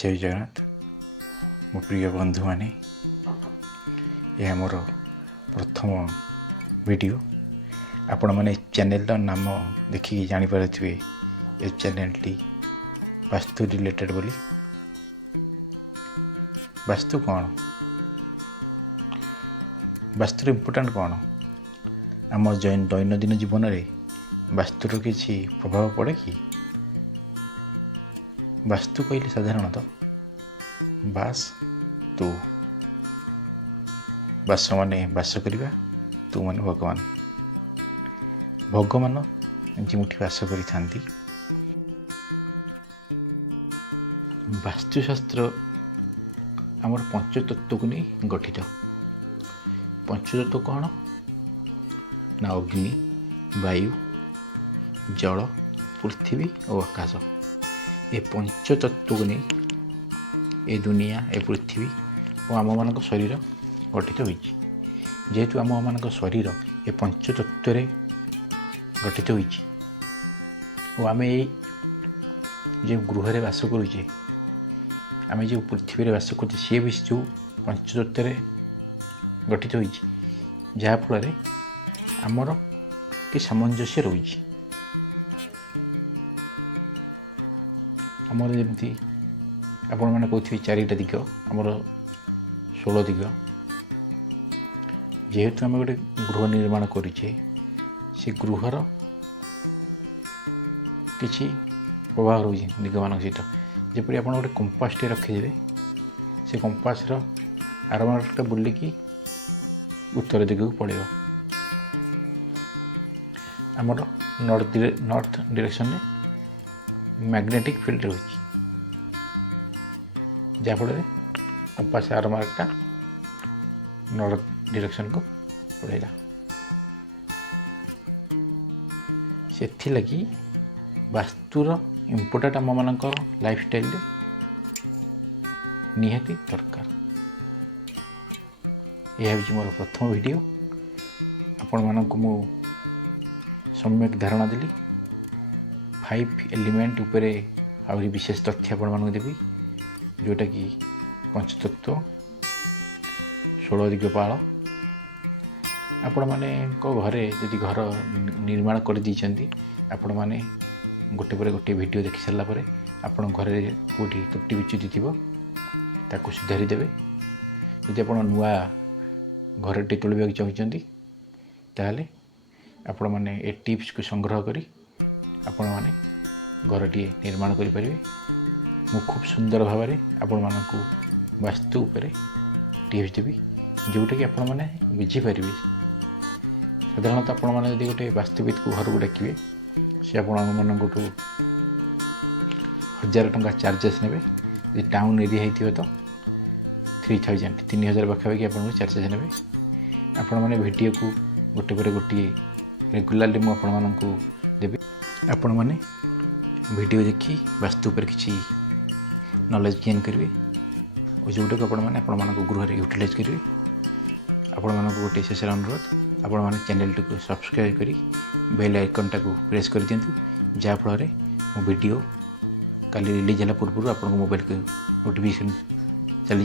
जय जगन्नाथ मो प्रिय बंधु माने यह मोर प्रथम वीडियो आपण मैंने चैनल नाम देखिए जानीपारे ये चैनल टी वास्तु रिलेटेड बोली वास्तु कौन वास्तुर इम्पोर्टाट कौन आम दैनंदिन जीवन में वास्तुर किसी प्रभाव पड़े कि वास्तु कहले साधारणतः तू बास माने बास करवा तू माने भगवान भगवान जिमुठी बास करी वास्तुशास्त्र आमर पंचतत्व को नहीं गठित पंचतत्व कौन ना अग्नि वायु जल पृथ्वी और आकाश ये पंचतत्व को नहीं ए दुनिया ए पृथ्वी और आम मान शरीर गठित होती जेहेतु आम मान शरीर ये पंचतत्व गठित होती आम जो गृह रे बास करुचे आम जो पृथ्वी रे बास कर सी भी जो पंचतत्व गठित होती जहाँफल आमर कि सामंजस्य रही आमर जमी आपण मैंने कहते चारिटा दिग आमर 16 दिग जेहेतु आम गोटे गृह निर्माण करुचे से गृहर किसी प्रभाव रही दिग मान सहित जपरी आप गोटे कंपासटे रखिदे से कंपासर आरमार्कटा बुलिकी उत्तर दिग को पड़ेगा आमर नॉर्थ डायरेक्शन में मैग्नेटिक फील्ड रही जहाँफल कंपास आरमार्कटा नॉर्थ डायरेक्शन को पड़ेगा से लगी वास्तुर इम्पोर्टाट आम मान लाइफ स्टाइल निहाती दरकार यह हूँ मोर प्रथम वीडियो आपण मानक मु सम्यक धारणा देली 5 एलिमेंट उपरे आहरी विशेष तथ्य आपण मानक देवी जोटा कि पंचतत्व 16 दिगपाल आपण माने घरे यदि घर निर्माण कर दीचंती आपण माने गोटे पर गोटे वीडियो देखि सारा पर आपण घरे कोठी त्रुटि विच्युति थिबो ताको सुधारी देबे यदि आपण नुआ घर टे तोलिबा चाहते ताहले आपण माने ए टिप्स को संग्रह करी आपण माने घर टी निर्माण करि परिबे मु खूब सुंदर भाव में आपण मानकु वास्तु उपरे टिप्स देबी जोटा कि आपण माने बुझी परिबे साधारणतः आपण माने यदि गोटे वास्तुविद को घर को डाकिबे से आपण मानकु 1000 टंका चार्जेस नेबे यदि टाउन एरिया हेतिबे तो 3000 पाखापाखि आपको चार्जेस ने आपण मैंने वीडियो को गोटे पर गोटे रेगुलाली मुझे देवी आपण मैंने वीडियो देखी वास्तु पर किसी नॉलेज गेन करेंगे और जोटा को आपण गृह यूटिलाइज करेंगे आपण मानक गोटे शेष अनुरोध आपण मैंने चैनल टी को सब्सक्राइब करी बेल आइकन टाको प्रेस कर दिंतु जहाँफल मो वीडियो काली रिलीज है पूर्व आप मोबाइल को नोटिफिकेशन चली